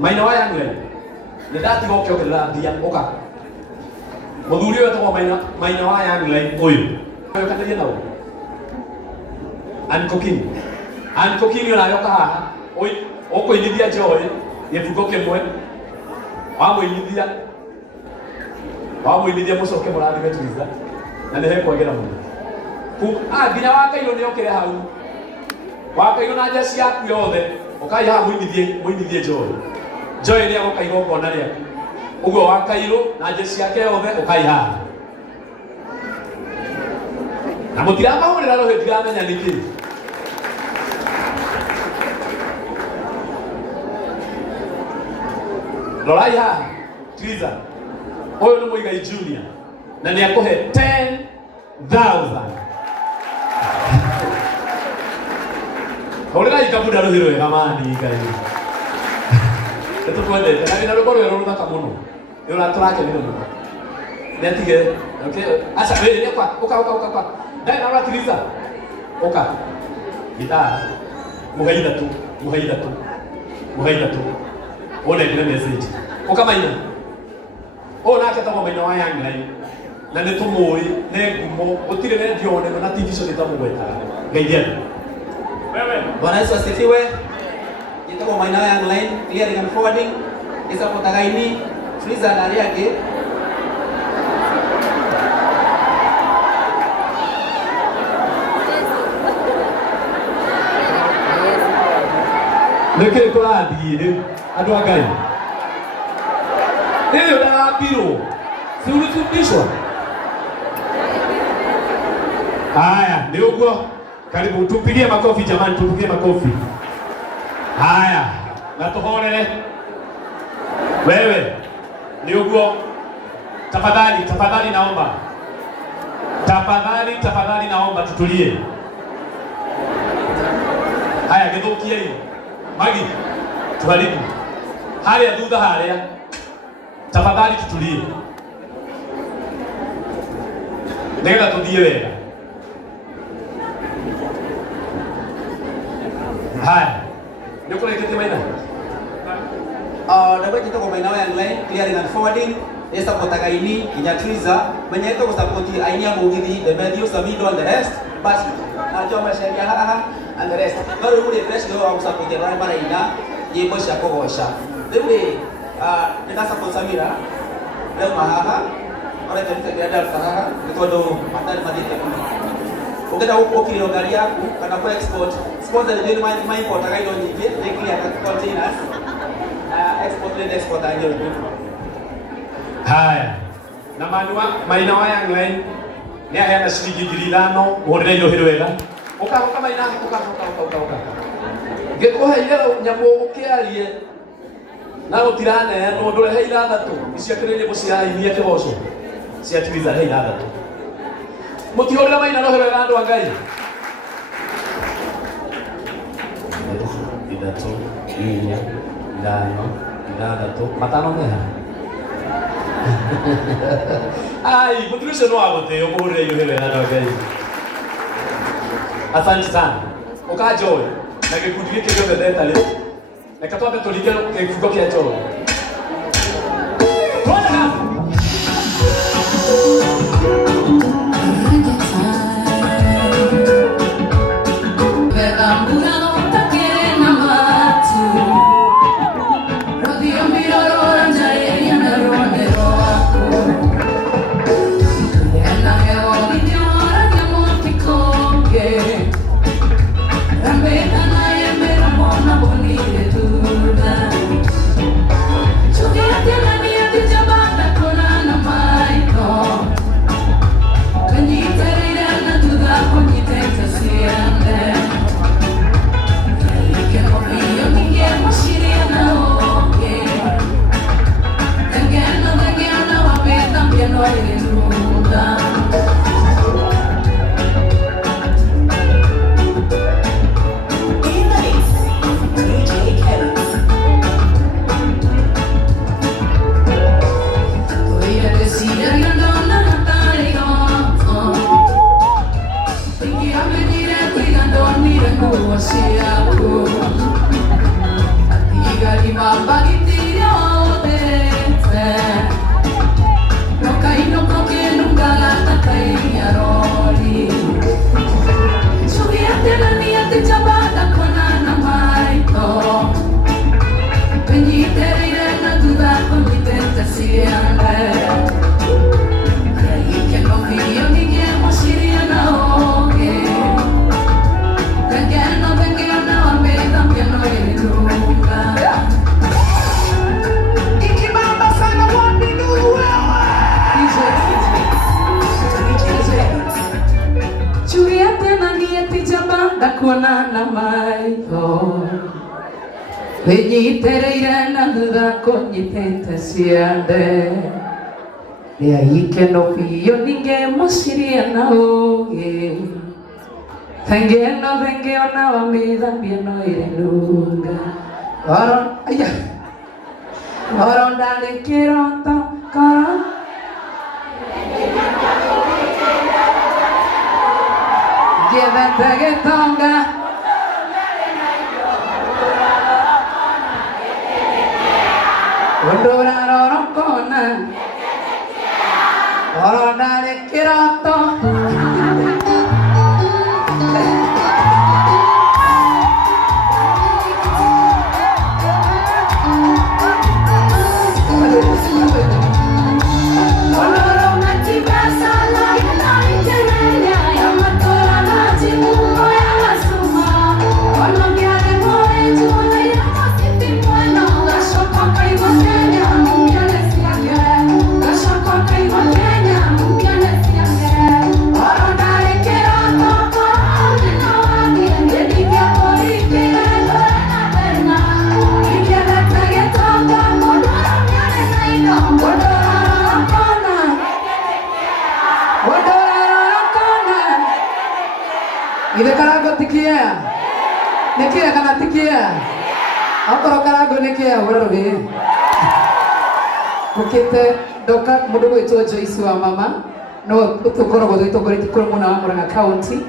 Maina wa yangu ni dati goke okela dia oka muthuri uyu twa maina wa yangu uyu uyu kataria nawe ankokini ona yoka haha oi okuinithia joy gibugo kimwe wamuinithia mucoke murathime Twiza na ni hekwagera muno ku nginya wakairo ni okire hau wakairo na njeci yaku yothe ukai haha muinithie joy ni agoka igongona riaku uguo wakairo na njeci yake yothe ukai haha na mutiramahurira rohe ndiramenya niki rorai haha Twiza huyu ni Muigai Junior na ni akuhe 10,000 Kaulira ikabuda rohiro wega mani Igai Eto twendete na ina rukoro yoro ruthaka muno ni uraturake ni muno netige okay asa wewe ni kwa uka dai na Twiza uka gita muhaida tu ona ile message uka maina ona akatamo maina wa yangu na ne tumoi ne gumo otire ne dione na TV show nitamugweta ngaidia wewe Bwana Yesu asifiwe nitako maina yangu line clearing and forwarding isa potagaini Twiza na yake Neke kola diide adu agai Leo na biro si ulifundishwa haya ndio huko karibu tupigie makofi jamani tupigie makofi haya na tuhonele wewe ndio huko tafadhali naomba tutulie haya githukie Magi tuharibu haria thutha haria tafadhali tutulie nenda tuthie wega haya nikurekete maina dapat kita ko maina yang lain clearing and forwarding desa kota ini kinya Twiza menyeto ko sapoti ainya mugithi the video samido and the rest but joma sheria haha and the rest baru udah fresh do aku sapoti bara ina ye bosha ko bosha dewe kita sapot samira leo mahaha ora kita ada sahaha itu do patal mati ukenda huko kile gari yako kana kwa export the my import I don't need it they clear containers export aje haya na maina wa yangu ni haya na shilingi 5 uhodere yo hirwega uka maina uka geko hayero nyamo ukiarie na utirane no ndore heira thatu isiakirire mucia iria kiboco cia Twiza heira thatu mutihorera maina no hirwega andu angai idatu inya idatu matano meha ai mutrisho no agote umuhurire yo hirwega andu angai asante sana ukajoy na gikundi giki gyo betheta ri na katwambe tulike kifugo kia choro Siapa? Hati gak dimabagi na maitho Winyitereire na thutha kũnyitĩte ciande Rĩa ikeno biũ ninge mũciria na ũgĩ Thenge ona wamĩthambia no ĩrenunga Oro ndarĩ kĩroto koro Gĩethete gĩtonga Ũndũ ũrarorokona Oro ndarĩ kĩroto Ile karago tikia. Nikia kana tikia. Akoro karago nikia wewe. Kukete doka mudogo ito Joyce wa mama. No tukoro godo ito gore tikoro muna wa Murang'a County.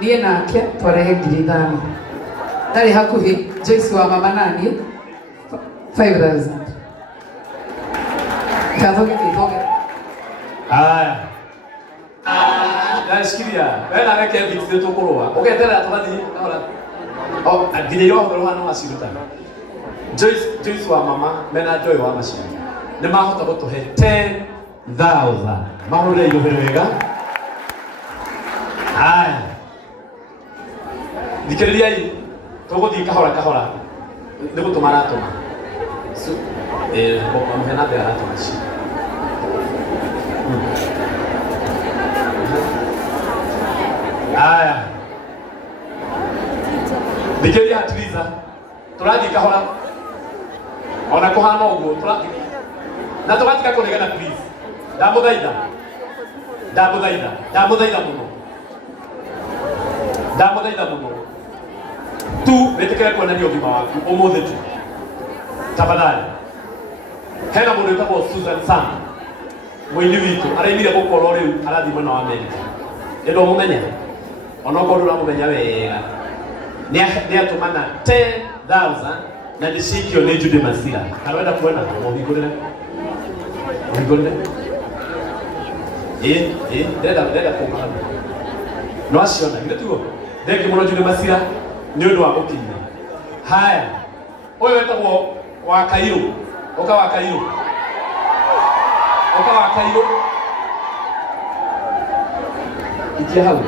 Niye nake twarehe ngirithani. Dari hakuhi Joyce wa mama nani? 5,000. Kazoge kidogo. Nasikia, wena ngeke bitse tokorowa. Oketera tobadi ora. Agire yo ngoro hano asiruta. Joyce wa mama, mena Joy wa mashini. Ne mahota gotohe 10,000. Mahore yo berega. Dikeria yi. Togodi kahora. Nebo tomara toma. Boko mena de ara tomashi. Dikeria hatuliza. Turadi kahora. Ona kohana ugo, turadi. Na tobatika kolegana please. Damudaida muno. Tu betekera kwa nani ogima waku omothe tu. Tafadhali. Hena mundu etagwo Susan Sam. Mwini witu araimire gukoro riu arathi mwena wa Amerika. Endo mumenya. Ona ngoru ra mumenya wega. Ni atumana 10,000 na dishikio ne Jude Masira. Arwenda kuona muhingurire. Deda kwa no asiona ngire tuo. Ndege muno Jude Masira ni undu wa gukinya. Haya. Oyo wetagwo wa Kairo. Oka wa Kairo. Ikia hau.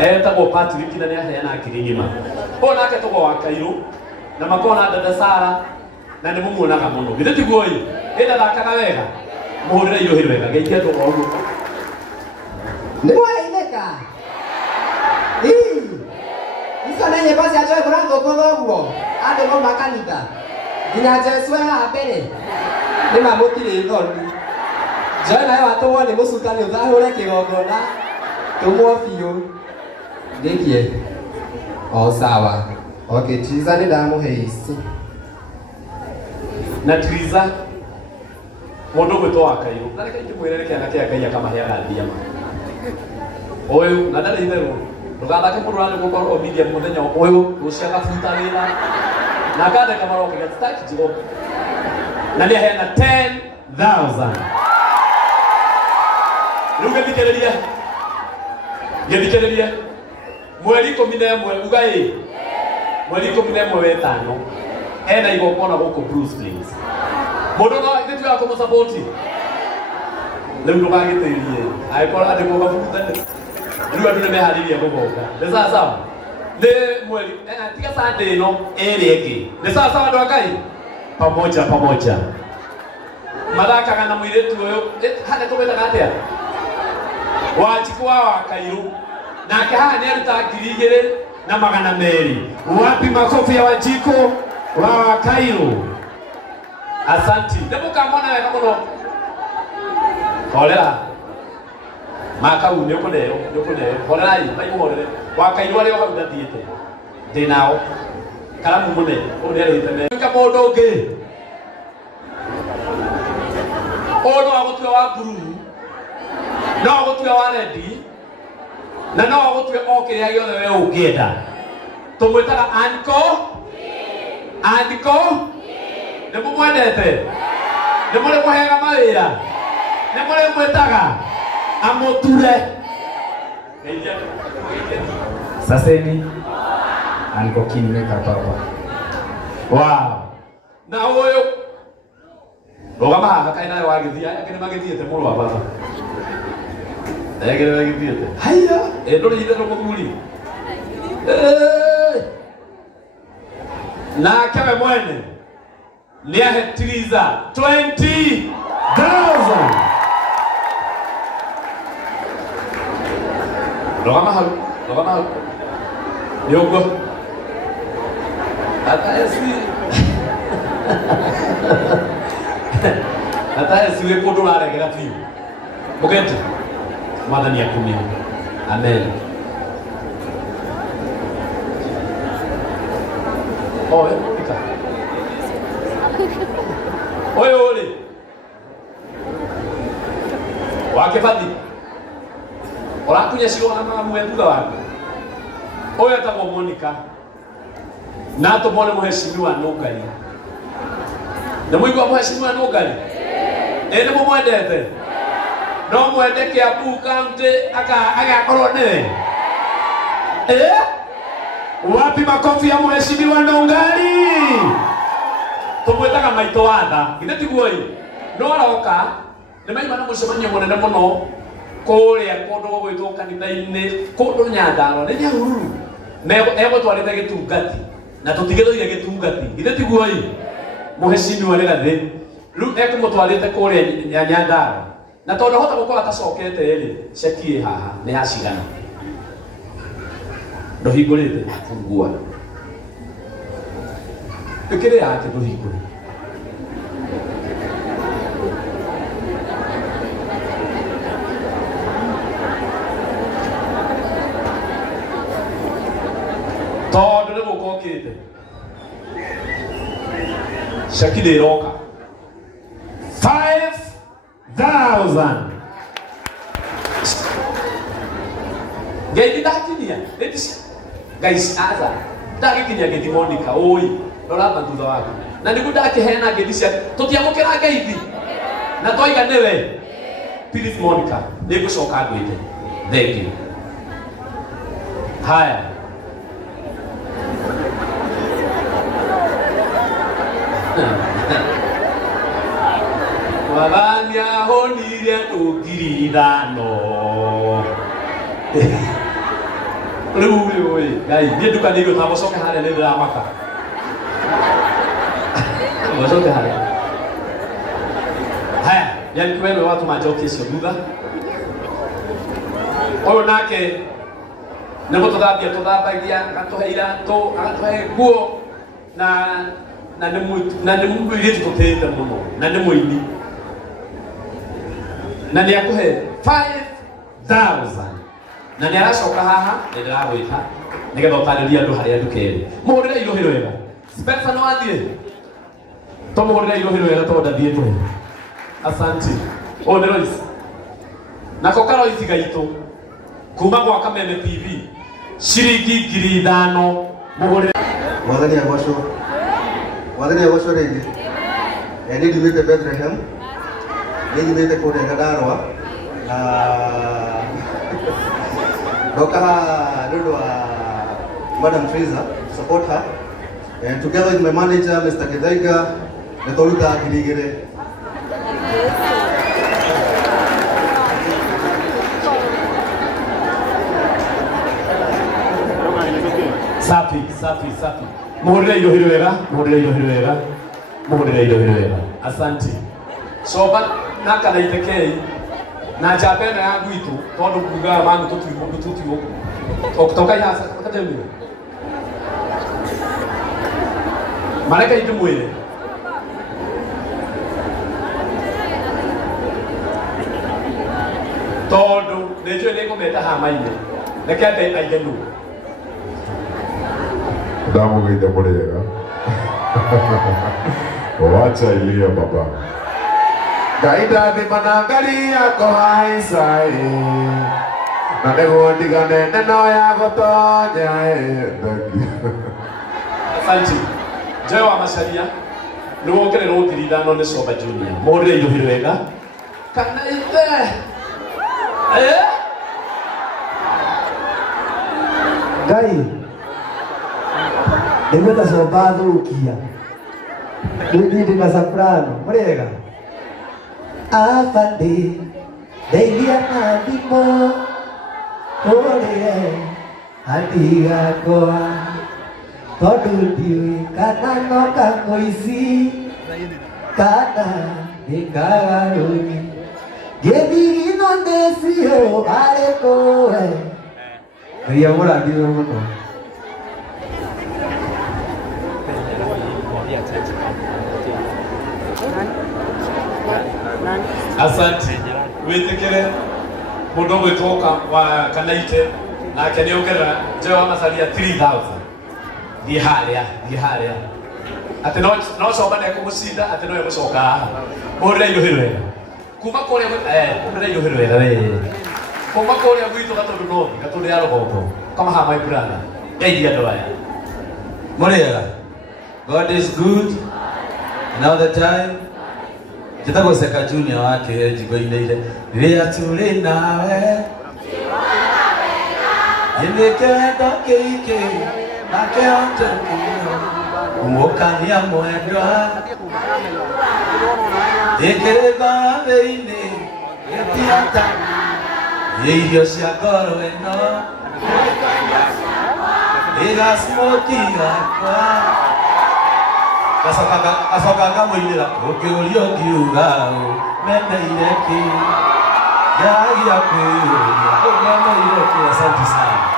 Etagwo Patrick na niaheana akirigima. Ona ake togwo wa Kairo na makona dada Sara na ni mumuonaga muno. Githe tiguo yi. Enda thakaga wega. Muhurira irohiro wega. Geikia togwo uguo. Ni waineka. Isa nenye basi ajoe kurango kodoguo. Ande mo makanika. Nginya Jesu ha mbere. Ni mamutire thoni. Joe nayo atwo ni mucutani uthahure kigongona. Tumwo biu. Ngikie. O sawa. Okay, Triza ni ndamuhe ici. Na Triza mundu gwitwo wa Kairo. Na reke ndimwirere kiana kia Ngai akamaheaga thiama. Oyo na ndari itheru. Ndugathake mundu rani gukorwo omidia muthenya oyo ruciaga futa wira. Na kada kamaro kigataki jigo. Na ni aheana 10,000. Ruga dikereria. Mweri 11 ugai. Mweri 11 wetano. Ena igokona goko Bruce Springs. Mundu no nditu ya komo support. Leo ndugagiterie. Aikora ande go bafuta. Riu andu nimehariria gugoka. Ni sawa. Ni mweri tiga Sunday no eri ni sawa andu akai. Pamoja. Madaka na mwiretu uyu hane tubeta atia. Wachikwa wa Kairo. na kaha ni aruta ngiri na magana meri. Wapi makofi ya Wanjiko wa Kairo? Asanti. Ndipo kamona weka muno. Holela. Maka u nyoko leo. Holela yi, bai horele. Wa Kairo leo hau dathiete. Dinao. Kala mumune, onere hitene. Ka modo ge. Ono agotwe wa guru. No agotwe wa ready. Na no agotwe okire ya yothe we ungienda. Tumwitaga Andiko. Nĩ mũmwendete? Nĩ mũrĩ mũhega mawĩra? Nĩ mũrĩ mwĩtaga amũture? Saseni Andiko Kingmaker papa. Wow. Na ũyũ rũgama haha kaĩ nawe wagĩthia ake nĩ magĩthiĩte mũrũ wa baba. Ege nĩ magĩthiĩte. Haiya, ndũrĩ ithe mũthuri. Nake we mwene ni ahetiriza 20,000. Rogama hau. Yogo. Ata esi we kodora regera fiu. Mugete. Mwathani akumia. Amen. Oye, Monica. Oye, ole. Wake fadi. Ora kunya sio ama mwenduga wake. Oye atako Monica. Na to mone muheshimiwa Nogari. Na mwigwa muheshimiwa Nogari. Ene mumwendete. No mwendeke Abu County aka korone. Wapi makofi ya mheshimiwa Nongari? Tumwetaga maito watha. Ithe tiguo yi. No aroka nĩ maima na mũcemanio mũnene mũno kũrĩa kũndũ gwĩtwo kanitha-inĩ kũndũ Nyandarua nĩ Nyahururu. Egũtwarĩte gĩtungati na tũtigĩthũire gĩtungati. Ithe tiguo yi. Mheshimiwa nĩ gathĩ. Rĩu ekũmũtwarĩte kũrĩa Nyandarua. Na tondũ hota gũkorwo atacokete rĩ, ceki haha nĩ yacigana. Ndohingũrĩte fungua. Ikire yake ndohingũrĩte. Tondũ nĩ gũkokĩte. Ceki ndĩroka. 5,000. Ngai ndakinyia. Guys, aza. Ndakinyia Ngeithi Monica, oi. Ndorama thutha waku. Na nĩguo ndakĩheana Ngeithi cia tũtiamũkĩra Ngeithi. Na twoiga nĩwe. Phyllis Monica, nĩngũcoka ngwĩte. Thank you. Haya. Wabania honire tũngiri-ithano. Rĩu oi, Ngai, niĩ ndukanĩirio ta mũcoke harĩa nĩ ndĩramaka. Mũcoke harĩa. Haya, yani wewe watu majoki icio thutha. Ũyũ nake nĩ gũtũthambia tũthambagia, agatũhe iratũ, agatũhe nguo na nĩ mũirĩtu tũtĩĩte mũno na nĩ mũini. Na nĩ akũhe 5,000. Na nĩ aracoka haha nĩ ndĩragwĩta nĩgetha ũtarĩrie andũ harĩa ndukerĩ. Mũhũrĩre irohĩro wega. Spencer no athiĩ. Tũmũhũrĩre irohĩro wega tondũ ndathiĩte. Asante. Ũyũ nĩ Royce. Nako Royce gaitũ kuma gwa Kameme TV ciringi 5,000 mũhũrĩre. Mwathani agocwo rĩngĩ. Nĩ ndumĩte Bethlehem. Nĩ nyumĩte kũrĩa Nyandarua na ndoka nĩ ũndũ wa Madam Teresa support her, and together with my manager Mr. Githaiga nĩ tũruta 2,000. Safi. Mũhũrĩre irohĩro wega. Asante. Soba naka na itekei na njamba ĩno ya gwitũ tondũ kugaga mami tũtuo okutoka yasa akatemwe mareka itumwire tondu nejo lego meta hamaine nekate aigenu damu gite murega wacha ilia baba gaida de manangari yako haisai na nego ndigane neno ya gotonya asante jewa masalia nuokere rotirida no ne soba junior more yuhiro wega kana ite Ngai ndĩmwĩta coba thũkia rĩu ndĩ na soprano mũrĩega abandĩ ndeithia na thimo ũrĩe andigakwa tondũ ndiũĩ kana noka mũici kana nĩngagarũri ngĩthigino ndĩcio arĩkũwe Ria mũrathime mũno asante witikire mundu gwitoka wa kanaite nake ni ukera jewa masalia 3000 diharia ati no coba ne kumucinda ati no gucoka mundu iruhirwe kuma kuria mundu iruhirwe we kuma kuria gwitu gatundu no gatundu ya rogongo kama ha my brother ndeithia ndoya Muriega. God is good and all the time. Jitako seka junior wake jigoine ile. Ria tuli nawe. Inekenda keike na keonte umokania mwendwa. Ikeba beine yetiata. Yeyo cia ngoro eno. Ega smoki yakwa Kasoka kamwinira ukiurio kiuga meneire ki Yagia kwiuria umeneire ki asante sana